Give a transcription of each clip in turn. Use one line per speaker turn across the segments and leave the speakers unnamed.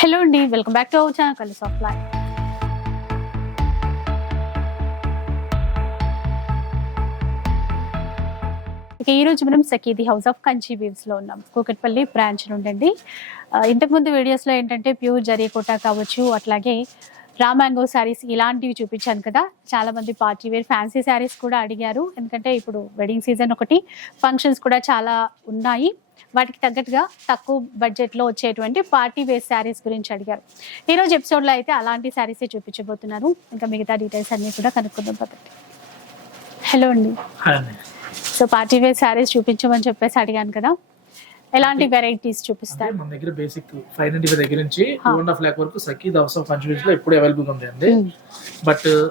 Hello అండి welcome back to our channel కలిసి of life. ఇక ఈ రోజు మనం సఖీది హౌస్ ఆఫ్ కంచి వీవ్స్లో ఉన్నాం. కూకట్పల్లి బ్రాంచ్ నుండి ఇంతకుముందు వీడియోస్లో ఏంటంటే ప్యూర్ జరీ కావచ్చు అట్లాగే రామాంగో శారీస్ ఇలాంటివి చూపించాను కదా. చాలా మంది పార్టీ వేర్ ఫ్యాన్సీ శారీస్ కూడా అడిగారు. ఎందుకంటే ఇప్పుడు వెడ్డింగ్ సీజన్ ఒకటి ఫంక్షన్స్ కూడా చాలా ఉన్నాయి. వాటికి తగ్గట్టుగా తక్కువ బడ్జెట్లో వచ్చేటువంటి పార్టీ వేర్ శారీస్ గురించి అడిగారు. ఈ రోజు ఎపిసోడ్లో అయితే అలాంటి శారీస్ చూపించబోతున్నాను ఇంకా మిగతా డీటెయిల్స్ అన్ని కూడా కనుక్కుందాం పదండి. హలో అండి. సో పార్టీ వేర్ శారీస్ చూపించమని చెప్పేసి అడిగాను కదా. ఎలాంటి వెరైటీస్ చూపిస్తారు?
మన దగ్గర బేసిక్ ఫైవ్ నైన్టీ ఫైవ్ దగ్గర నుంచి టూ అండ్ హాఫ్ ల్యాక్ వరకు సఖీ దవస ఫంక్షన్లో ఎప్పుడు అవైలబుల్ ఉంది అండి.
మ్మ్.
బట్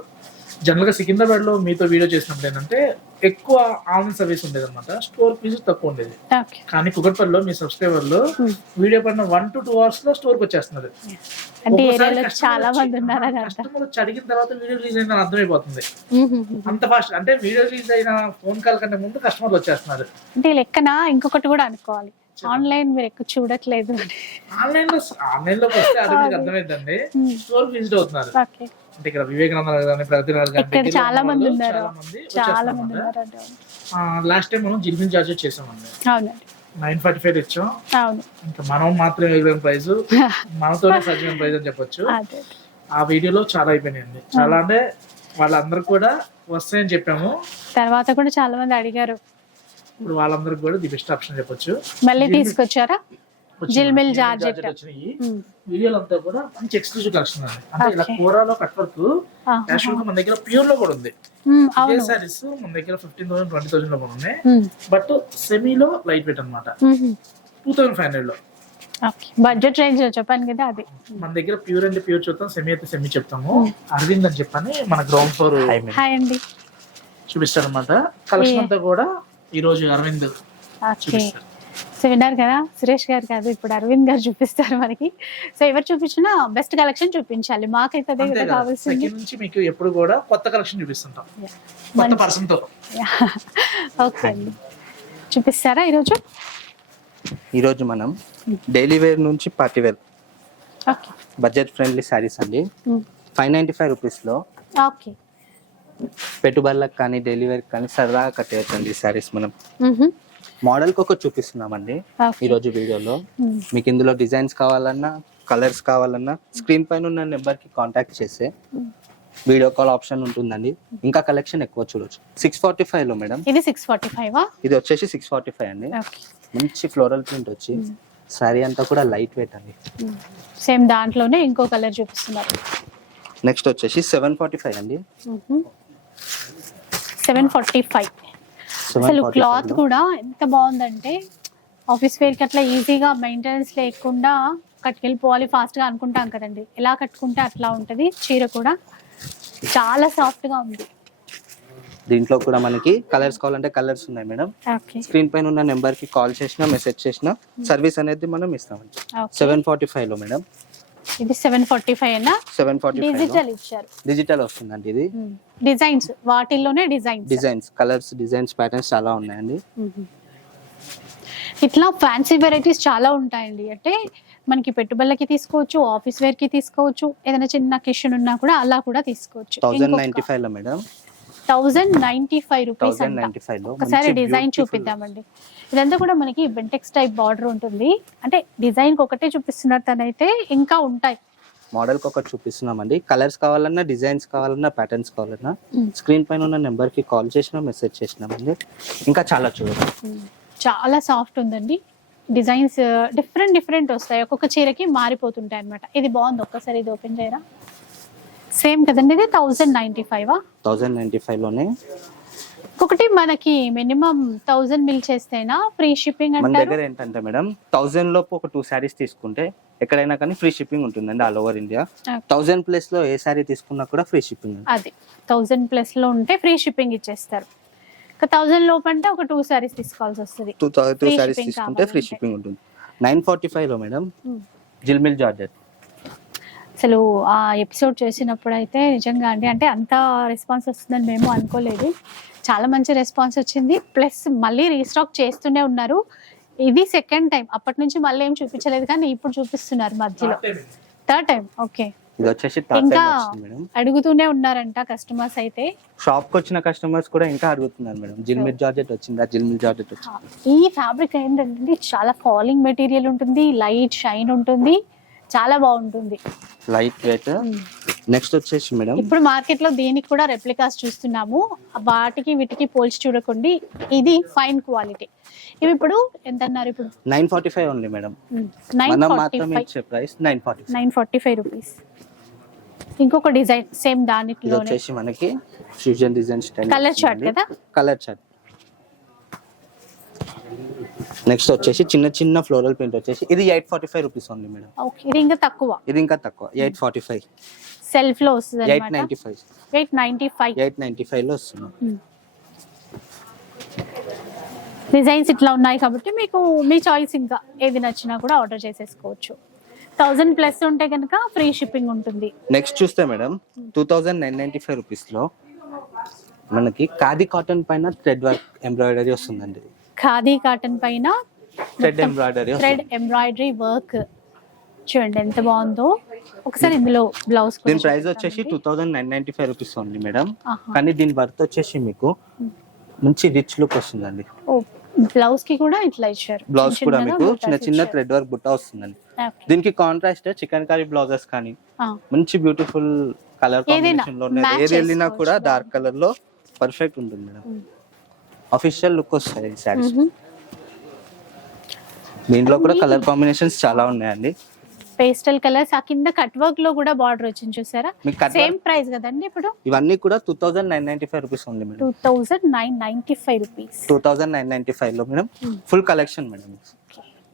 జనరల్గా సికింద్రాబాద్లో మీతో వీడియో చేసినప్పుడు ఏంటంటే ఎక్కువ ఆన్లైన్ సర్వీస్ ఉండేది అనమాట స్టోర్ ఫీజు తక్కువ ఉండేది. కానీ కుకట్పల్లిలో మీ సబ్స్క్రైబర్లు
మ్మ్.
వీడియో పడిన వన్ టు టూ అవర్స్లో స్టోర్కి వచ్చేస్తున్నారు.
చాలా
వచ్చి-
మంది ఉన్నారు అని అర్థం.
కస్టమర్ వచ్చి అడిగిన తర్వాత వీడియో రిలీజ్ అయిన అర్థమైపోతుంది. అంత ఫాస్ట్ అంటే వీడియో రిలీజ్ అయిన ఫోన్ కాల్ కంటే ముందు కస్టమర్లు వచ్చేస్తున్నారు.
అంటే లెక్కన? ఇంకొకటి కూడా అనుకోవాలి. ఆన్లైన్ మీరు ఎక్కువ చూడట్లేదు
ఆన్లైన్లో ఆన్లైన్లోకి వస్తే అది మీకు అర్థమైందండి.
మ్మ్.
స్టోర్ విజిట్ అవుతున్నారు. అంటే ఇక్కడ వివేకానంద కానీ ప్రగతి నగర్ కానీ
చాలా మంది ఉన్నారు.
చాలా మంది.
ఉన్నారు
లాస్ట్ టైం మనం జిల్మిన్ చార్జెస్ చేసామండి.
అవునండి.
నైన్ ఫార్టీ ఫైవ్ ఇచ్చాం ఇంకా మనం మాత్రమే ఎగిరిన ప్రైస్ మనతోనే సజ్జమైన ప్రైస్ అని చెప్పొచ్చు. ఆ వీడియోలో చాలా అయిపోయినాయండి. చాలా అంటే వాళ్ళందరూ కూడా వస్తాయని చెప్పాము.
తర్వాత కూడా చాలా మంది అడిగారు.
ఇప్పుడు వాళ్ళందరికి కూడా ది బెస్ట్ ఆప్షన్ చెప్పొచ్చు
మళ్ళీ తీసుకొచ్చారా. జిల్మిల్ జార్జెట్.
వచ్చినాయి. వీడియోలు అంతా కూడా మంచి ఎక్స్క్లూజివ్ కలెక్షన్ అండి అంటే ఇలా. కూరలో కట్ వర్క్. యాక్చువల్గా మన దగ్గర ప్యూర్లో కూడా ఉంది ఇదే సారీస్ మన దగ్గర ఫిఫ్టీన్ థౌసండ్ ట్వంటీ థౌసండ్లో కూడా ఉన్నాయి. బట్ సెమీలో లైట్ వెయిట్ అనమాట. టూ థౌసండ్ ఫైవ్
హండ్రెడ్లో బడ్జెట్ రేంజ్ చెప్పాను కదా అది
మన దగ్గర ప్యూర్ అంటే ప్యూర్ చెప్తాం సెమీ అయితే సెమీ చెప్తాము అరవింద్ అని చెప్పని మన గ్రౌండ్ ఫ్లోర్
హాయ్ అండి
చూపిస్తారు అనమాట కలెక్షన్. అంతా కూడా ఈ రోజు అరవింద్
ఓకే. సో విన్నారు కదా సురేష్ గారు కాదు ఇప్పుడు అరవింద్ గారు చూపిస్తారు మనకి. సో ఎవరు చూపించినా బెస్ట్ కలెక్షన్ చూపించాలి. మాకైతే అదే కావాల్సింది.
నుంచి మీకు ఎప్పుడు కూడా కొత్త కలెక్షన్ చూపిస్తుంటాం. కొత్త పర్సన్తో.
ఓకే అండి. చూపిస్తారా ఈరోజు?
ఈరోజు మనం డైలీ వేర్ నుంచి party wear
okay.
Budget friendly saris అండి. ఫైవ్ నైంటీ ఫైవ్ రూపీస్లో
ఓకే.
పెట్టుబడులకు కానీ డైలీ వేర్ కానీ సరదాగా కట్టేయచ్చండి ఈ శారీస్ మనం.
మ్మ్హమ్.
మోడల్కి ఒక చూపిస్తున్నామండి
ఓకే.
ఈరోజు వీడియోలో. మీకు ఇందులో డిజైన్స్ కావాలన్నా కలర్స్ కావాలన్నా స్క్రీన్ పైన ఉన్న నెంబర్కి కాంటాక్ట్ చేస్తే వీడియో కాల్ ఆప్షన్ ఉంటుందండి. ఇంకా కలెక్షన్ ఎక్కువ చూడొచ్చు. సిక్స్ ఫార్టీ ఫైవ్లో మేడం.
ఇది సిక్స్ ఫార్టీ ఫైవ్
ఇది వచ్చేసి సిక్స్ ఫార్టీ ఫైవ్ అండి మంచి ఫ్లోరల్ ప్రింట్ వచ్చి శారీ అంతా కూడా లైట్ వెయిట్ అండి.
సేమ్ దాంట్లోనే ఇంకో కలర్ చూపిస్తున్నారు.
నెక్స్ట్ వచ్చేసి సెవెన్ ఫార్టీ ఫైవ్ అండి
సెవెన్ ఫార్టీ ఫైవ్ అసలు క్లాత్ కూడా ఎంత బాగుందంటే ఆఫీస్ వేర్కి అట్లా ఈజీగా మెయింటెనెన్స్ లేకుండా కట్టుకెళ్ళిపోవాలి ఫాస్ట్గా అనుకుంటాం కదండి. ఎలా కట్టుకుంటే అట్లా ఉంటది చీర కూడా చాలా సాఫ్ట్గా ఉంది.
దీంట్లో కూడా మనకి కలర్స్ కావాలంటే కలర్స్ ఉన్నాయి మేడం.
ఓకే
స్క్రీన్ పైన ఉన్న నెంబర్కి కాల్ చేసినా మెసేజ్ చేసినా సర్వీస్ అనేది మనం ఇస్తామండి. సెవెన్ ఫార్టీ ఫైవ్లో మేడం.
ఇది సెవెన్ ఫార్టీ ఫైవ్ అయినా
సెవెన్ ఫార్టీ
డిజిటల్ ఇచ్చారు.
డిజిటల్ వస్తుందండి ఇది.
Designs వాటిల్లోనే designs
designs colours designs patterns చాలా ఉన్నాయండి.
ఇట్లా ఫ్యాన్సీ వెరైటీస్ చాలా ఉంటాయండి. అంటే మనకి పెట్టుబడులకి తీసుకోవచ్చు ఆఫీస్ వేర్కి తీసుకోవచ్చు ఏదైనా చిన్న కిషన్ ఉన్నా కూడా అలా కూడా తీసుకోవచ్చు.
థౌజండ్ నైన్టీ ఫైవ్లో madam.
Thousand ninety five rupees ఒకసారి డిజైన్ చూపిద్దామండి. ఇదంతా కూడా మనకి బెంటెక్స్ టైప్ బార్డర్ ఉంటుంది. అంటే డిజైన్ ఒకటే చూపిస్తున్నారు తనైతే ఇంకా ఉంటాయి.
మోడల్కి ఒకటి చూపిస్తున్నామండి. కలర్స్ కావాలన్నా డిజైన్స్ కావాలన్నా ప్యాటర్న్స్ కావాలన్నా. స్క్రీన్ పైన ఉన్న నెంబర్కి కాల్ చేసినా మెసేజ్ చేసినామండి. ఇంకా చాలా చూడండి.
చాలా సాఫ్ట్ ఉందండి. డిజైన్స్ డిఫరెంట్ డిఫరెంట్ వస్తాయి. ఒక్కొక్క చీరకి మారిపోతుంటాయి అనమాట ఇది బాగుంది. ఒక్కసారి ఇది ఓపెన్ చేయరా? సేమ్ కదండి ఇది thousand ninety five
thousand ninety ఫైవ్లోనే.
ఒకటి మనకి మినిమం థౌజండ్ బిల్ చేస్తేనా? ఫ్రీ షిప్పింగ్
మన
అంటారు?
దగ్గర ఏంటంటే మేడం థౌజండ్ లోపు ఒక టూ శారీస్ తీసుకుంటే ఎక్కడైనా కానీ ఫ్రీ షిప్పింగ్ ఉంటుందండి ఆల్ ఓవర్ ఇండియా. థౌజండ్ ప్లేస్లో ఏ శారీ తీసుకున్నా కూడా ఫ్రీ షిప్పింగ్
అది. థౌజండ్ ప్లస్లో ఉంటే ఫ్రీ షిప్పింగ్ ఇచ్చేస్తారు. ఒక థౌజండ్ లోపు అంటే ఒక టూ సారీస్ తీసుకోవాల్సి వస్తుంది.
Two two
Free
saris
shipping
తీసుకుంటే ఫ్రీ. షిప్పింగ్ ఉంటుంది. నైన్ ఫార్టీ ఫైవ్లో మేడం
Hmm.
జిల్మిల్ జార్జెట్
అసలు ఆ ఎపిసోడ్ చేసినప్పుడు అయితే నిజంగా అండి అంటే అంత రెస్పాన్స్ వస్తుందని మేము అనుకోలేదు. చాలా మంచి రెస్పాన్స్ వచ్చింది. ప్లస్ మళ్ళీ రీస్టాక్ చేస్తూనే ఉన్నారు. ఇది సెకండ్ టైం. అప్పటి నుంచి మళ్ళీ ఏం చూపించలేదు కానీ ఇప్పుడు చూపిస్తున్నారు మధ్యలో. థర్డ్ టైం ఓకే
ఇది వచ్చేసి థర్డ్
ఇంకా అడుగుతూనే ఉన్నారంట కస్టమర్స్ అయితే.
షాప్కి వచ్చిన కస్టమర్స్ కూడా ఇంకా అడుగుతున్నారు మేడం. జిల్మిల్ జార్జెట్ వచ్చిందా? జిల్మిల్ జార్జెట్ వచ్చింది
ఈ ఫ్యాబ్రిక్ ఏంటంటే చాలా ఫాలింగ్ మెటీరియల్ ఉంటుంది లైట్ షైన్ ఉంటుంది. చాలా బాగుంటుంది.
Light weight. నెక్స్ట్ వచ్చేసి మేడం.
ఇప్పుడు మార్కెట్లో దీనికి కూడా రెప్లికాస్ చూస్తున్నాము. వాటికి వీటికి పోల్చి చూడకండి. ఇది ఫైన్ క్వాలిటీ. ఇవి ఇప్పుడు ఎంత అన్నారు ఇప్పుడు?
Nine forty five only madam. మనం ఇచ్చే price nine forty
nine forty five rupees. ఇంకొక డిజైన్ సేమ్
ఇది
దానిలోనే
వచ్చేసి మనకి fusion design style
Colour chart కదా?
కలర్ చార్ట్ నెక్స్ట్ వచ్చేసి చిన్న చిన్న ఫ్లోరల్ ప్రింట్ వచ్చేసి. ఇది eight forty five rupees only madam.
Okay ఇది ఇంకా తక్కువ.
ఇది ఇంకా తక్కువ. Eight forty five.
సెల్ఫ్లో వస్తుంది
eight ninety five.
Eight ninety five.
Eight ninety ఫైవ్లో వస్తుంది
డిజైన్స్ ఇట్లా ఉన్నాయి కాబట్టి మీకు మీ చాయిస్ ఇంకా ఏది నచ్చినా కూడా ఆర్డర్ చేసేసుకోవచ్చు. థౌజండ్ ప్లస్ ఉంటే కనుక ఫ్రీ షిప్పింగ్ ఉంటుంది.
నెక్స్ట్ చూస్తే madam two thousand nine ninety five రూపీస్లో మనకి ఖాదీ కాటన్ పైన థ్రెడ్ వర్క్ ఎంబ్రాయిడరీ వస్తుందండి.
ఖాదీ కాటన్ పైన
thread embroidery
thread embroidery work చూడండి ఎంత బాగుందో. ఒకసారి ఇందులో బ్లౌజ్
దీని ప్రైస్ వచ్చేసి two thousand nine ninety five rupees ఉంది మేడం. కానీ దీని వర్త్ వచ్చేసి మీకు మంచి రిచ్ లుక్ వస్తుందండి.
బ్లౌజ్కి కూడా ఇట్లా ఇచ్చారు.
బ్లౌజ్ కూడా మీకు చిన్న చిన్న. థ్రెడ్ వర్క్ బుట్ట వస్తుందండి. దీనికి కాంట్రాస్ట్ చికెన్ కర్రీ బ్లౌజెస్ కానీ మంచి బ్యూటిఫుల్ కలర్
కాంబినేషన్లో
ఏది వెళ్ళినా కూడా. డార్క్ కలర్లో పర్ఫెక్ట్ ఉంటుంది మేడం. అఫీషియల్ లుక్ వస్తాయి శారీస్. దీంట్లో కూడా కలర్ కాంబినేషన్స్ చాలా ఉన్నాయండి.
పేస్టల్ కలర్స్ ఆ కింద కట్ వర్క్లో కూడా బార్డర్ వచ్చింది చూసారా? సేమ్ ప్రైస్ కదండి ఇప్పుడు?
ఇవన్నీ కూడా two thousand nine ninety five rupees ఉంది madam.
Two thousand nine ninety five rupees
two thousand nine ninety ఫైవ్లో madam.
Hmm.
Full collection madam.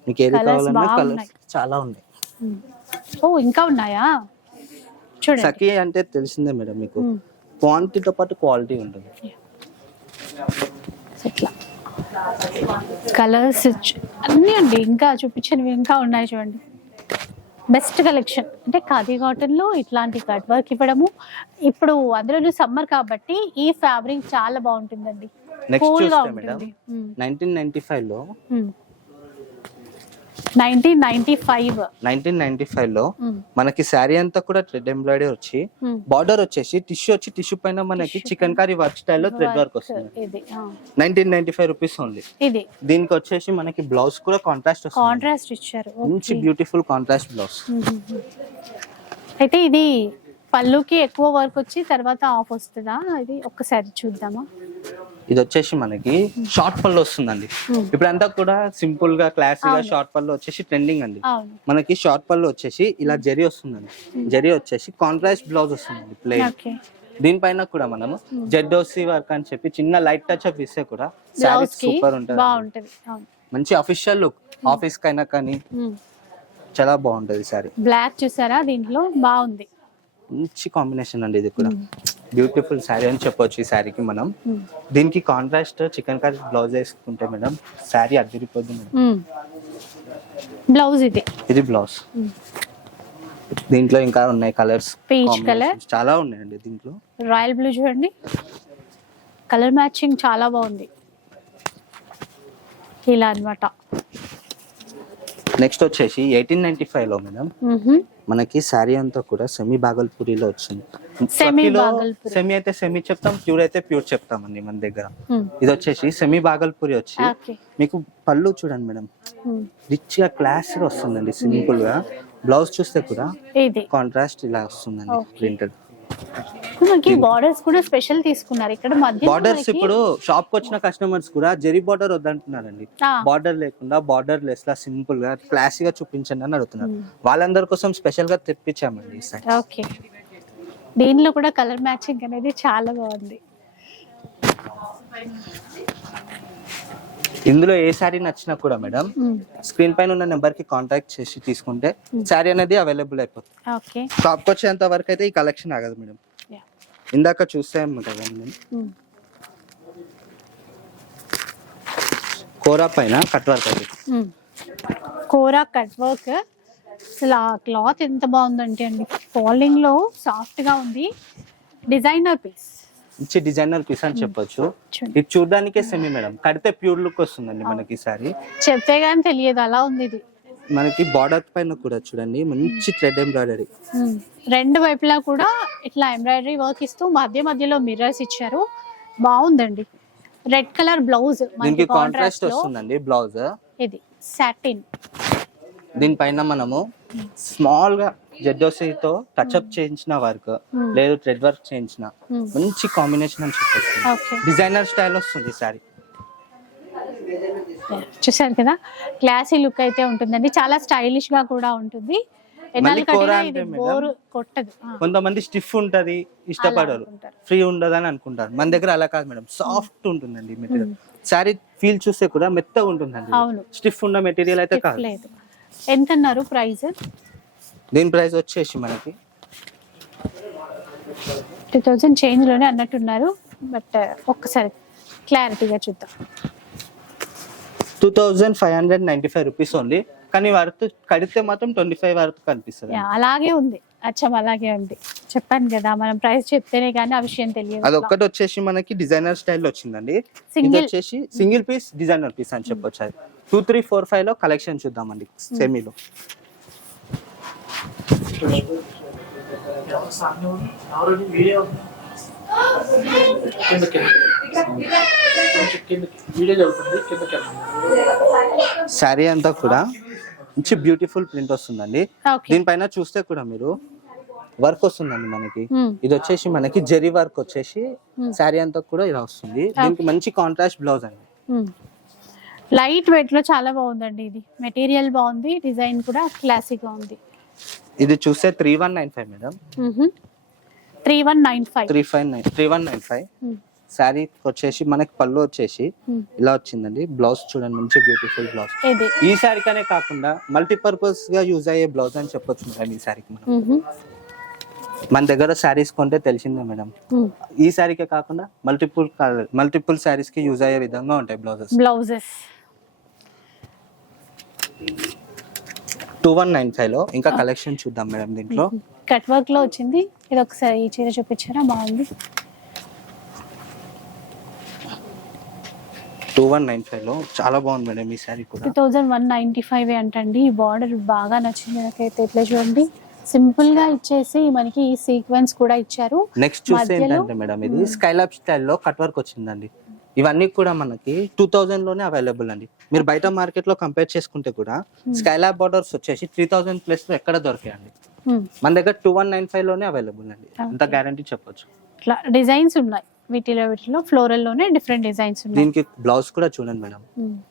మీకు ఏది కావాలన్నా. కలర్స్ చాలా ఉన్నాయి.
ఓ ఇంకా ఉన్నాయా? చూడండి.
సఖీ అంటే తెలిసిందే మేడం మీకు. క్వాంటిటీతో పాటు క్వాలిటీ ఉంటుంది.
కలర్స్ అన్నీ అండి. ఇంకా చూపించినవి ఇంకా ఉన్నాయి చూడండి. బెస్ట్ కలెక్షన్ అంటే ఖాదీ కాటన్లో ఇట్లాంటి కట్ వర్క్ ఇవ్వడము. ఇప్పుడు అందులో సమ్మర్ కాబట్టి ఈ ఫ్యాబ్రిక్ చాలా బాగుంటుందండి.
నెక్స్ట్
కూల్గా
చూస్తే మేడం.
ఉంటుంది.
నైన్టీన్ నైన్టీ ఫైవ్లో
nineteen ninety five.
Nineteen ninety ఫైవ్లో మనకి శారీ అంతా కూడా థ్రెడ్ ఎంబ్రాయిడరీ వచ్చి బార్డర్ వచ్చేసి టిష్యూ వచ్చి టిష్యూ పైన మనకి చికెన్ కర్రీ వర్క్ స్టైల్లో థ్రెడ్ వర్క్ వస్తుంది. Nineteen ninety five rupees only
ఇది.
దీనికి వచ్చేసి మనకి బ్లౌజ్ కూడా కాంట్రాస్ట్
కాంట్రాస్ట్ ఇచ్చారు.
మంచి. బ్యూటిఫుల్ కాంట్రాస్ట్ బ్లౌజ్
అయితే ఇది పళ్ళుకి ఎక్కువ వర్క్ వచ్చి తర్వాత ఆఫ్ వస్తుందా? ఇది ఒక్కసారి చూద్దామా?
ఇది వచ్చేసి మనకి షార్ట్ పళ్ళు వస్తుందండి.
Hmm.
ఇప్పుడంతా కూడా సింపుల్గా క్లాసీ గా. షార్ట్ పళ్ళు వచ్చేసి ట్రెండింగ్ అండి. మనకి షార్ట్ పళ్ళు వచ్చేసి ఇలా జరీ వస్తుందండి. జరీ వచ్చేసి కాంట్రాస్ట్ బ్లౌజ్ వస్తుందండి ప్లెయిన్
ఓకే.
దీనిపైన కూడా మనము జెడ్ఓసి వర్క్ అని చెప్పి చిన్న లైట్ టచ్ అప్ ఇస్తే కూడా
కి
సూపర్ ఉంటుంది మంచి అఫీషియల్ లుక్ ఆఫీస్ కైనా కానీ. చాలా బాగుంటది శారీ
బ్లాక్ చూసారా? దీంట్లో బాగుంది.
మంచి కాంబినేషన్ అండి ఇది కూడా. బ్యూటిఫుల్ శారీ అని చెప్పొచ్చు ఈ శారీకి మనం
మ్మ్.
దీనికి కాంట్రాస్ట్ చికెన్ కర్రీ బ్లౌజ్ వేసుకుంటే మేడం శారీ అదిరిపోద్ది మేడం.
బ్లౌజ్ ఇది
ఇది బ్లౌజ్
మ్మ్.
దీంట్లో ఇంకా ఉన్నాయి కలర్స్
Peach colour.
చాలా ఉన్నాయండి దీంట్లో
రాయల్ బ్లూ చూడండి కలర్ మ్యాచింగ్ చాలా బాగుంది ఇలా అన్నమాట
నెక్స్ట్ వచ్చేసి ఎయిటీన్ నైన్టీ ఫైవ్లో మేడం
మ్మ్హ.
మనకి శారీ అంతా కూడా సెమీ బాగల్పూరిలో వచ్చింది. సెమీ అయితే సెమీ చెప్తాం ప్యూర్ అయితే ప్యూర్ చెప్తామండి మన దగ్గర. ఇది వచ్చేసి సెమీ బాగల్పూరి వచ్చి మీకు పళ్ళు చూడండి మేడం. రిచ్గా క్లాస్ వస్తుందండి సింపుల్గా బ్లౌజ్ చూస్తే కూడా కాంట్రాస్ట్ ఇలా వస్తుందండి. ప్రింటెడ్
మనకి బార్డర్స్ కూడా స్పెషల్ తీసుకున్నారు. ఇక్కడ మధ్య
బార్డర్స్ ఇప్పుడు షాప్కి వచ్చిన కస్టమర్స్ కూడా జెరీ బార్డర్ వద్దంటున్నారండి. బార్డర్ లేకుండా బార్డర్ లెస్ లా సింపుల్గా క్లాసీ గా చూపించండి అని అడుగుతున్నారు. వాళ్ళందరి కోసం స్పెషల్గా తెప్పించామండి
ఓకే. దీనిలో కూడా కలర్ మ్యాచింగ్ అనేది చాలా బాగుంది.
ఇందులో ఏ శారీ నచ్చినా కూడా మేడం. స్క్రీన్ పైన ఉన్న నెంబర్కి కాంటాక్ట్ చేసి తీసుకుంటే శారీ అనేది అవైలబుల్ అయిపోతుంది.
ఓకే.
షాప్కి వచ్చేంత వరకు అయితే ఈ కలెక్షన్ ఆగదు మేడం. ఇందాక చూస్తే కదా మేడం. కోరా పైన కట్ వర్క్ అది.
Kora cut work. అసలు ఆ క్లాత్ ఎంత బాగుందంటే అండి. ఫాలింగ్లో సాఫ్ట్గా ఉంది. డిజైనర్ పీస్
మంచి డిజైనర్ పీస్ అని చెప్పొచ్చు. ఇది చూడడానికే సెమీ మేడం కడితే ప్యూర్ లుక్ వస్తుందండి మనకి సారీ
చెప్తే గానీ తెలియదు అలా ఉంది ఇది.
మనకి బార్డర్ పైన కూడా చూడండి మంచి థ్రెడ్ ఎంబ్రాయిడరీ.
రెండు వైపులా కూడా ఇట్లా ఎంబ్రాయిడరీ వర్క్ ఇస్తూ మధ్య మధ్యలో మిర్రర్స్ ఇచ్చారు. బాగుందండి. రెడ్ కలర్ బ్లౌజ్
దీనికి కాంట్రాస్ట్ వస్తుందండి బ్లౌజ్
ఇది సాటిన్
దీనిపైన మనము స్మాల్గా జడ్డోసీతో టచ్ అప్ చేయించిన వర్క్
Hmm.
లేదు థ్రెడ్ వర్క్ చేయించిన.
Hmm.
మంచి కాంబినేషన్ అని
ఓకే
డిజైనర్ స్టైల్ వస్తుంది సారీ
చూసారు కదా? క్లాసీ లుక్ అయితే ఉంటుందండి. చాలా స్టైలిష్గా కూడా ఉంటుంది.
కొంతమంది స్టిఫ్ ఉంటది ఇష్టపడరు. ఫ్రీ ఉండదు అని అనుకుంటారు. మన దగ్గర అలా కాదు మేడం సాఫ్ట్ ఉంటుందండి మెటీరియల్ శారీ ఫీల్ చూస్తే కూడా మెత్తగా ఉంటుందండి. స్టిఫ్ ఉన్న మెటీరియల్ అయితే కాదు.
ఎంత అన్నారు ప్రైస్
దీని ప్రైస్ వచ్చేసి మనకి
టూ థౌజండ్ చేంజ్లోనే అన్నట్టున్నారు బట్ ఒక్కసారి క్లారిటీగా చూద్దాం.
Two thousand five hundred ninety five rupees only కానీ వర్త్ కడితే మాత్రం ట్వంటీ ఫైవ్ వరకు కనిపిస్తుంది.
అలాగే ఉంది. అచ్చం అలాగే ఉంది. చెప్పాను కదా మనం ప్రైస్ చెప్తేనే కానీ ఆ విషయం
అది
తెలియదు
ఒక్కటి వచ్చేసి మనకి డిజైనర్ స్టైల్ వచ్చిందండి. ఇది
సింగిల్
వచ్చేసి సింగిల్ పీస్ డిజైనర్ పీస్ అని చెప్పొచ్చు అది. టూ త్రీ ఫోర్ ఫైవ్లో కలెక్షన్ చూద్దామండి సెమీలో.
కింద కింద వీడియో జరుగుతుంది
శారీ అంతా కూడా మంచి బ్యూటిఫుల్ ప్రింట్ వస్తుందండి. దీనిపైన చూస్తే కూడా మీరు వర్క్ వస్తుందండి మనకి. ఇది వచ్చేసి మనకి జెరీ వర్క్ వచ్చేసి శారీ అంతా కూడా ఇలా వస్తుంది. దీనికి మంచి కాంట్రాస్ట్ బ్లౌజ్ అండి.
లైట్ వెయిట్లో చాలా బాగుందండి ఇది. మెటీరియల్ బాగుంది డిజైన్ కూడా క్లాసిక్గా ఉంది.
ఇది చూస్తే three one nine five madam.
Three one nine five.
Three five nine three one nine five. Sari వచ్చేసి మనకి పళ్ళు వచ్చేసి ఇలా వచ్చిందండి. బ్లౌజ్ చూడండి మంచి బ్యూటిఫుల్ బ్లౌజ్. ఈ శారీకనే కాకుండా మల్టీపర్పస్గా యూజ్ అయ్యే బ్లౌజ్ అని చెప్పొచ్చు మేడం ఈ శారీకి మనం. మన దగ్గర శారీస్ కొంటే తెలిసిందే మేడం. ఈ శారీకే కాకుండా మల్టిపుల్ మల్టిపుల్ శారీస్కి యూజ్ అయ్యే విధంగా ఉంటాయి blouses.
Blouses.
Two one nine ఫైవ్లో ఇంకా కలెక్షన్ చూద్దాం మేడం దీంట్లో.
కట్ వర్క్లో వచ్చింది. ఇది ఒకసారి ఈ చీర చూపించారా? బాగుంది.
టూ వన్ నైన్ ఫైవ్లో చాలా బాగుంది మేడం ఈ శారీ కూడా.
Two thousand one ninety five అంటండి. ఈ బార్డర్ బాగా నచ్చింది నాకైతే ఇట్లా చూడండి. సింపుల్గా ఇచ్చేసి మనకి ఈ సీక్వెన్స్ కూడా ఇచ్చారు.
నెక్స్ట్ చూస్తే ఏంటంటే మేడం ఇది స్కైలాబ్ స్టైల్లో కట్ వర్క్ వచ్చిందండి. ఇవన్నీ కూడా మనకి టూ థౌజండ్లోనే అవైలబుల్ అండి. మీరు బయట మార్కెట్లో కంపేర్ చేసుకుంటే కూడా స్కైలాబ్ బార్డర్స్ వచ్చేసి త్రీ థౌజండ్ ప్లస్లో ఎక్కడ దొరికాయండి.
మ్మ్.
మన దగ్గర టూ వన్ నైన్ ఫైవ్లోనే అవైలబుల్ అండి. అంత. గ్యారంటీ చెప్పొచ్చు.
ఇట్లా డిజైన్స్ ఉన్నాయి. వీటిలో వీటిలో ఫ్లోరల్లోనే డిఫరెంట్ డిజైన్స్ ఉన్నాయి.
దీనికి బ్లౌజ్ కూడా చూడండి మేడం.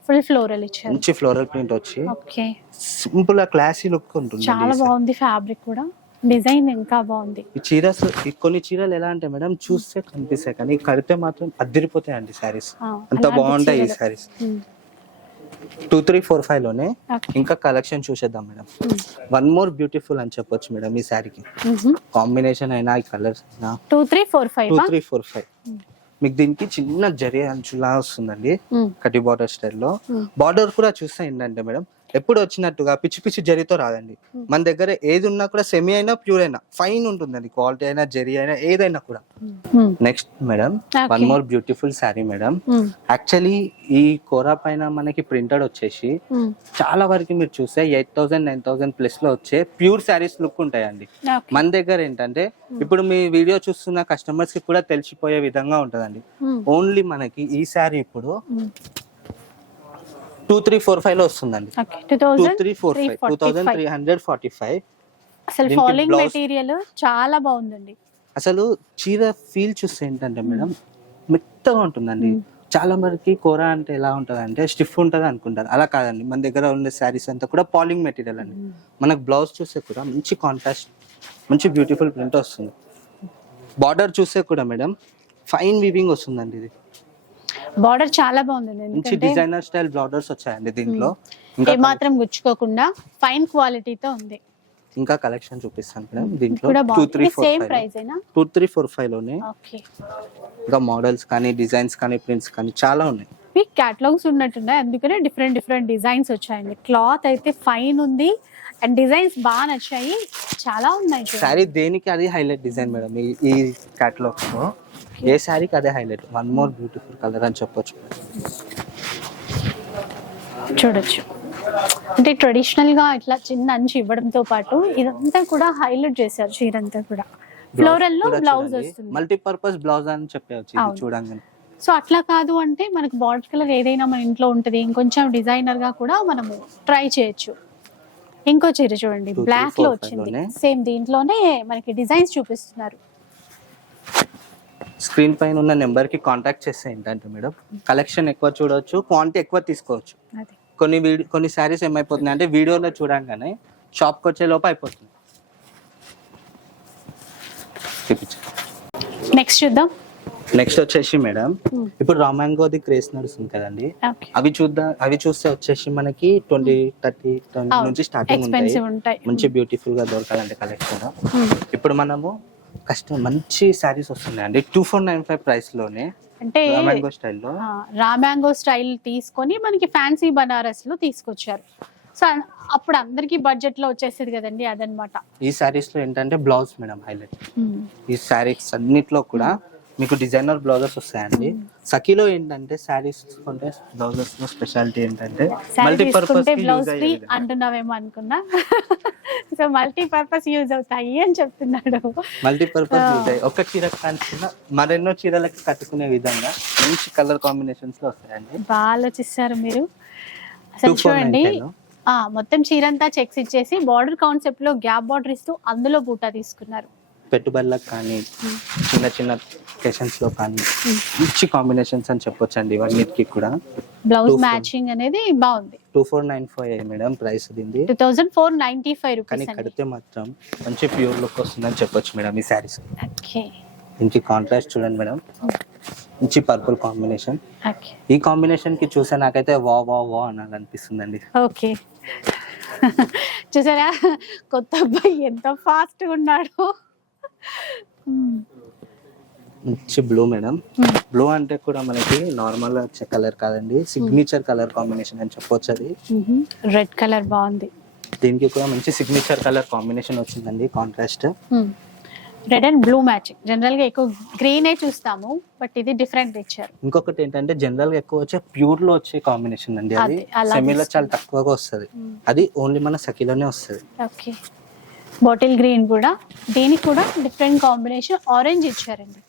ఫుల్ ఫ్లోరల్ ఇచ్చారు.
మంచి ఫ్లోరల్ ప్రింట్ వచ్చి
ఓకే
సింపుల్గా క్లాసీ లుక్ ఉంటుంది
చాలా బాగుంది ఫ్యాబ్రిక్ కూడా. డిజైన్ ఇంకా బాగుంది.
ఈ చీరస్ కొన్ని చీరలు ఎలా అంటే మేడం చూస్తే కనిపిస్తాయి కానీ కడితే మాత్రం అద్దరిపోతాయండి శారీస్.
ఆ,
అంత బాగుంటాయి ఈ
మ్మ్.
టూ త్రీ ఫోర్
ఫైవ్లోనే
ఇంకా కలెక్షన్ చూసేద్దాం మేడం. వన్ మోర్ బ్యూటిఫుల్ అని చెప్పొచ్చు మేడం ఈ శారీకి.
మ్మ్.
కాంబినేషన్ అయినా ఈ కలర్స్ అయినా.
Two three four five
two three four five. మీకు దీనికి చిన్న జరి అంచులా వస్తుందండి కటి బార్డర్ స్టైల్లో. బార్డర్ కూడా చూస్తే ఏంటంటే మేడం ఎప్పుడు వచ్చినట్టుగా పిచ్చి పిచ్చి జరీతో రాదండి. మన దగ్గర ఏది ఉన్నా కూడా సెమీ అయినా ప్యూర్ అయినా ఫైన్ ఉంటుందండి. క్వాలిటీ అయినా జరీ అయినా ఏదైనా కూడా. Next madam. One more beautiful sari madam actually ఈ కోరా పైన మనకి ప్రింటెడ్ వచ్చేసి చాలా వరకు మీరు చూస్తే ఎయిట్ థౌసండ్ నైన్ థౌసండ్ ప్లస్లో వచ్చే ప్యూర్ శారీస్ లుక్ ఉంటాయండి. మన దగ్గర ఏంటంటే ఇప్పుడు మీ వీడియో చూస్తున్న కస్టమర్స్కి కూడా తెలిసిపోయే విధంగా ఉంటదండి. ఓన్లీ మనకి ఈ శారీ ఇప్పుడు టూ త్రీ ఫోర్ ఫైవ్లో వస్తుందండి
two
three four five two thousand three hundred forty five
అసలు మెటీరియల్ చాలా బాగుందండి.
అసలు చీర ఫీల్ చూస్తే ఏంటంటే మేడం మెత్తగా ఉంటుందండి. చాలా మందికి కూర అంటే ఎలా ఉంటది అంటే స్టిఫ్ ఉంటది అనుకుంటారు. అలా కాదండి. మన దగ్గర ఉండే శారీస్ అంతా కూడా పాలింగ్ మెటీరియల్ అండి. మనకు బ్లౌజ్ చూస్తే కూడా మంచి కాంట్రాస్ట్ మంచి బ్యూటిఫుల్ ప్రింట్ వస్తుంది. బార్డర్ చూస్తే కూడా మేడం ఫైన్ వీవింగ్ వస్తుందండి ఇది.
బార్డర్ చాలా బాగుందండి
మంచి డిజైనర్ స్టైల్ బార్డర్స్ వచ్చాయండి దీంట్లో. ఇంకా
ఏమాత్రం గుచ్చుకోకుండా ఫైన్ క్వాలిటీతో ఉంది.
ఇంకా కలెక్షన్ చూపిస్తాను మేడం దీంట్లో. టూ త్రీ
బాగుంది.
ఫోర్
సేమ్
ఫైవ్
ప్రైస్ అయినా
టూ త్రీ ఫోర్ ఫైవ్లోనే.
ఓకే
ఇంకా మోడల్స్ కానీ డిజైన్స్ కానీ ప్రింట్స్ కానీ చాలా ఉన్నాయి.
మీ క్యాటలాగ్స్ ఉన్నట్టున్నాయి. అందుకనే డిఫరెంట్ డిఫరెంట్ డిజైన్స్ వచ్చాయండి. క్లాత్ అయితే ఫైన్ ఉంది. అండ్ డిజైన్స్ బాగా నచ్చాయి. చాలా ఉన్నాయి.
శారీ దేనికి అది హైలైట్ డిజైన్ మేడం? ఈ ఈ క్యాటలాగ్స్లో? ఏ శారీకి అదే highlight? One more beautiful colour అని చెప్పొచ్చు.
చూడొచ్చు. అంటే ట్రెడిషనల్గా ఇట్లా చిన్న అంచు ఇవ్వడంతో పాటు ఇదంతా కూడా హైలైట్ చేశారు చీర అంతా కూడా ఫ్లోరల్లో బ్లౌజ్ వస్తుంది.
మల్టీపర్పస్ బ్లౌజ్ అని చెప్పవచ్చు ఇది. చూడంగానే.
సో అట్లా కాదు అంటే మనకు బార్డర్ కలర్ ఏదైనా మన ఇంట్లో ఉంటుంది. ఇంకొంచెం డిజైనర్గా కూడా మనము ట్రై చేయొచ్చు. ఇంకో చీర చూడండి.
బ్లాక్లో
వచ్చింది. సేమ్ దీంట్లోనే మనకి డిజైన్స్ చూపిస్తున్నారు.
స్క్రీన్ పైన ఉన్న నెంబర్కి కాంటాక్ట్ చేస్తే ఏంటంటే మేడం కలెక్షన్ ఎక్కువ చూడొచ్చు క్వాంటిటీ ఎక్కువ తీసుకోవచ్చు. కొన్ని వీడియో కొన్ని శారీస్ ఏమైపోతున్నాయి అంటే వీడియోలో చూడంగానే షాప్కి వచ్చే లోపు అయిపోతుంది.
నెక్స్ట్ చూద్దాం.
నెక్స్ట్ వచ్చేసి మేడం
Hmm.
ఇప్పుడు రామాంగోది క్రేజ్ నడుస్తుంది కదండి. అవి చూద్దాం అవి చూస్తే వచ్చేసి మనకి ట్వంటీ థర్టీ
అవును.
నుంచి స్టార్టింగ్ ఉంటాయి. మంచి బ్యూటిఫుల్గా దొరకాలంటే కలెక్షన్
Hmm.
ఇప్పుడు మనము కష్టం మంచి శారీస్ వస్తున్నాయండి. టూ ఫోర్ నైన్ ఫైవ్ ప్రైస్లోనే
అంటే
రామాంగో స్టైల్లో
ఆ, రామ్యాంగో స్టైల్ తీసుకొని మనకి ఫ్యాన్సీ బనారస్లో తీసుకొచ్చారు. సో అప్పుడు అందరికి బడ్జెట్లో వచ్చేసేది కదండి అదనమాట.
ఈ శారీస్లో ఏంటంటే బ్లౌజ్ మేడం హైలైట్ ఈ శారీస్ అన్నిట్లో కూడా మీకు డిజైనర్ బ్లౌజెస్ వస్తాయండి. సఖీలో ఏంటంటే శారీస్ తీసుకుంటే బ్లౌజెస్లో స్పెషాలిటీ ఏంటంటే మల్టీపర్పస్
బ్లౌజ్ అంటున్నావేమో అనుకున్నా. సో మల్టీ పర్పస్ యూజ్ అవుతాయి అని చెప్తున్నాడు.
Multipurpose
Ah.
ఉంటాయి ఒక చీర కాకుండా మరెన్నో చీరలకి కట్టుకునే విధంగా మంచి కలర్ కాంబినేషన్స్లో వస్తాయండి.
బాగా ఆలోచిస్తారు మీరు. అసలు చూడండి. మొత్తం చీరంతా చెక్స్ ఇచ్చేసి బార్డర్ కాన్సెప్ట్లో గ్యాప్ బార్డర్ ఇస్తూ అందులో బూటా తీసుకున్నారు.
పెట్టుబడులకు కానీ. చిన్న చిన్న లో కానీ మంచి కాంబినేషన్స్ అని చెప్పొచ్చు అండి ఇవన్నిటికి కూడా.
బ్లౌజ్. మ్యాచింగ్ అనేది బాగుంది.
Two four nine five madam price దీనిది
two thousand four ninety five
కానీ
రూపీస్
కడితే మాత్రం మంచి ప్యూర్ లుక్ వస్తుందని చెప్పొచ్చు మేడం ఈ శారీస్
ఓకే.
దీనికి కాంట్రాస్ట్ చూడండి మేడం. మంచి పర్పుల్ కాంబినేషన్
ఓకే.
ఈ కాంబినేషన్కి చూసే నాకైతే వా వా వా అని అనిపిస్తుందండి
ఓకే. చూసారా? కొత్త అబ్బాయి ఎంత ఫాస్ట్ ఉన్నాడు.
మంచి బ్లూ మేడం. బ్లూ అంటే కూడా మనకి నార్మల్ కలర్ కాదండి. సిగ్నేచర్ కలర్ కాంబినేషన్ అని చెప్పొచ్చు అది
రెడ్ కలర్ బాగుంది.
దీనికి కూడా మంచి సిగ్నేచర్ కలర్ కాంబినేషన్ వచ్చిందండి contrast.
Red and blue matching. జనరల్గా ఎక్కువ గ్రీనే చూస్తాము బట్ ఇది డిఫరెంట్ ఇచ్చారు
ఇంకొకటి ఏంటంటే జనరల్గా ఎక్కువ వచ్చే ప్యూర్లో వచ్చే కాంబినేషన్ అండి అది. సెమీలో చాలా. తక్కువగా వస్తుంది. అది ఓన్లీ మన సఖీలోనే వస్తుంది.
ఓకే. బాటిల్ గ్రీన్ కూడా. దీనికి కూడా డిఫరెంట్ కాంబినేషన్. ఆరెంజ్ ఇచ్చారండి.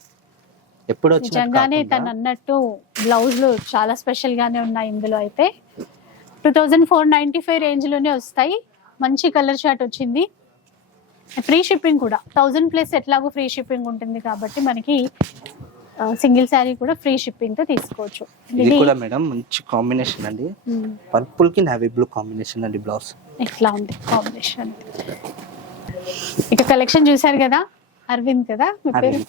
ఎప్పుడు
నిజంగానే తను అన్నట్టు బ్లౌజ్లు చాలా స్పెషల్ గానే ఉన్నాయి ఇందులో అయితే. Two thousand four ninety five రేంజ్లోనే వస్తాయి. మంచి కలర్ షార్ట్ వచ్చింది. ఫ్రీ షిప్పింగ్ కూడా. థౌజండ్ ప్లస్ ఎట్లాగో ఫ్రీ షిప్పింగ్ ఉంటుంది కాబట్టి మనకి సింగిల్ శారీ కూడా ఫ్రీ షిప్పింగ్తో తీసుకోవచ్చు.
ఇది కూడా మేడం మంచి కాంబినేషన్ అండి. పర్పుల్కి నావీ బ్లూ కాంబినేషన్ అండి బ్లౌజ్
ఇట్లా ఉంది కాంబినేషన్ ఇక కలెక్షన్ చూశారు కదా? అరవింద్ కదా? మీ పేరు.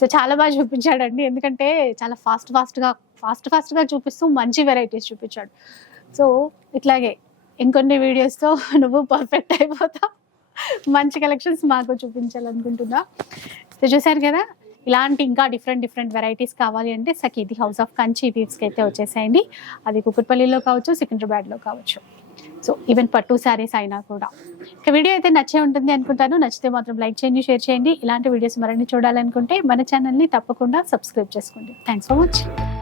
సో చాలా బాగా చూపించాడండి. ఎందుకంటే చాలా ఫాస్ట్ ఫాస్ట్గా ఫాస్ట్ ఫాస్ట్గా చూపిస్తూ మంచి వెరైటీస్ చూపించాడు. సో ఇట్లాగే ఇంకొన్ని videos తో నువ్వు పర్ఫెక్ట్ అయిపోతా మంచి కలెక్షన్స్ మాకు చూపించాలనుకుంటున్నా. సో చూశారు కదా? ఇలాంటి ఇంకా డిఫరెంట్ డిఫరెంట్ వెరైటీస్ కావాలి అంటే సఖీది హౌస్ ఆఫ్ కంచి వీవ్స్కి అయితే వచ్చేసేయండి. అది కుకుట్పల్లిలో కావచ్చు సికింద్రాబాద్లో కావచ్చు. సో ఈవెన్ పట్టు శారీస్ అయినా కూడా. ఇక వీడియో అయితే నచ్చే ఉంటుంది అనుకుంటాను. నచ్చితే మాత్రం లైక్ చేయండి షేర్ చేయండి. ఇలాంటి వీడియోస్ మరిన్ని చూడాలనుకుంటే మన ఛానల్ని తప్పకుండా సబ్స్క్రైబ్ చేసుకోండి. Thanks for watching